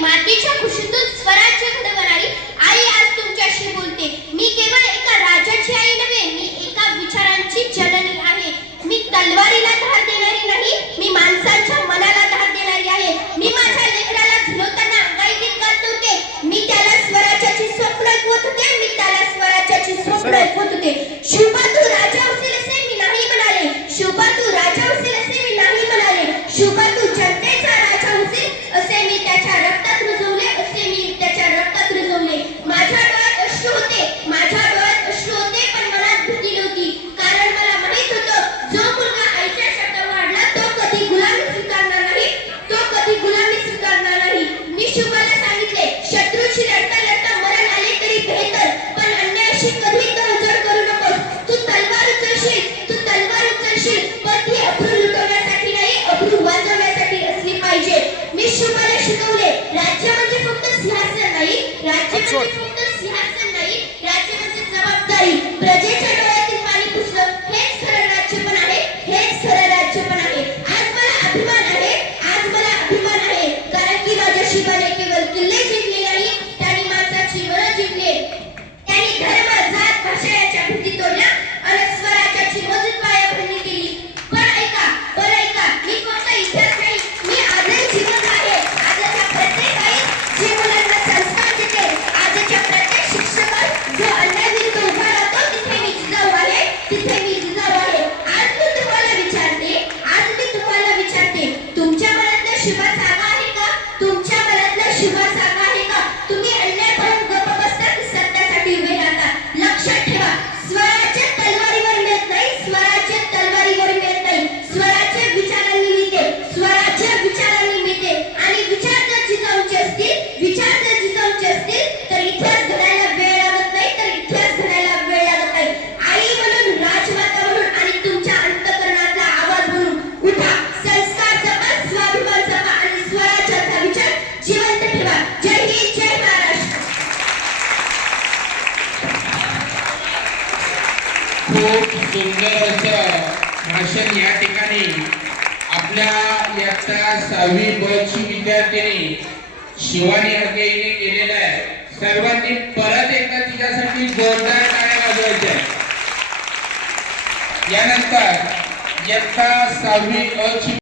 मातीच्या कुशीतून स्वराज्य घडवणारी आई आज तुमच्याशी बोलते. मी केवळ एका राजाची आई नव्हे, मी एका विचारांची जननी आहे. मी तलवारीला धार देणारी नाही, मी माणसाच्या मनाला धार देणारी आहे. मी माझ्या लेकराला झुलवताना अंगाई गीत गात होते. मी त्याला स्वराज्याची स्वप्न ऐकवत होते. मी त्याला स्वराज्याची स्वप्न ऐकवत होते. शिवबा तू राजा होशील असे मी नाही म्हणाले. शिवबा तू राजा होशील असे मी नाही म्हणाले. शिवबा तू जनतेचा राजा होशील असे मी त्याच्या रक्तात रुजवले. असे मी त्याच्या रक्तात रुजवले. माझ्या डोळ्यात अश्रू होते. माझ्या डोळ्यात अश्रू होते, पण मनात भीती नव्हती. कारण मला माहित होतं, जो मुलगा आईच्या शब्दावर वाढला तो कधी गुलामी स्वीकारणार नाही. तो कधी गुलामी स्वीकारणार नाही. मी शिवबाला सांगितले, शत्रूशी लढता लढता मरण आले तरी बेहतर, पण अन्यायाशी कधी तडजोड करू नकोस. तू तलवार उचलशील, तू तलवार उचलशील, पण ती अब्रू लुटवण्यासाठी नाही, अब्रू वाजवण्यासाठी असली पाहिजे. मी शिवबाला शिकवले, राज्य म्हणजे फक्त सिंहासन नाही, राज्य म्हणजे फक्त सिंहासन नाही, राज्य म्हणजे जबाबदारी. प्रजेच्या डोळ्यातील पाणी पुसणं हेच खरं राज्यपण आहे, हेच खरं राज्यपण आहे. आज मला अभिमान आहे, आज मला अभिमान आहे, कारण की माझ्या शिवाने केवळ किल्ले जिंकले नाही, त्यांनी माणसाची मनं जिंकले. त्यांनी धर्म, जात, भाषा याच्या भिंती तोडल्या आणि स्वराज्याची मजबूत पायाभरणी केली. पण ऐका, मी फक्त इतिहास नाही, मी आजही जिवंत आहे. आजच्या प्रत्येक आई जी मुलांना संस्कार देते, आजच्या प्रत्येक शिक्षक जो अन्यायाविरुद्ध उभा राहतो, तिथे मी जिजाऊ आहे, तिथे मी जिजाऊ आहे. आज मी तुम्हाला विचारते, तुमच्या मनातला शुभा जागा आहे का? तुमच्या मनातला शुभा जागा आहे का? तुम्ही अन्याय पाहून गप्प बसता की सत्यासाठी उभे राहता? लक्षात ठेवा, स्वराज्य तलवारीवर मिळत नाही, स्वराज्य तलवारीवर मिळत नाही. स्वराज्य विचारांनी मिळते, स्वराज्य विचारांनी मिळते. आणि विचार जर जिजाऊचे असतील, विचार जर जिजाऊचे असतील, तर इतिहास घडायला वेळ लागत नाही, तर इतिहास घडायला वेळ लागत नाही. आई म्हणून, राजमाता म्हणून आणि तुमच्या अंतःकरणातला आवाज म्हणून उठा, संस्कार जपा, स्वाभिमान जपा आणि स्वराज्याचा विचार जिवंत ठेवा. जय हिंद, जय महाराष्ट्र. खूप सुंदर असं भाषण या ठिकाणी आपल्या इयत्ता 6वी ब ची विद्यार्थिनी शिवानी हरगेने केलेलं आहे. सर्वांनी परत एकदा तिच्यासाठी जोरदार टाळ्या वाजवायच्या. यानंतर इयत्ता 6वी अ ची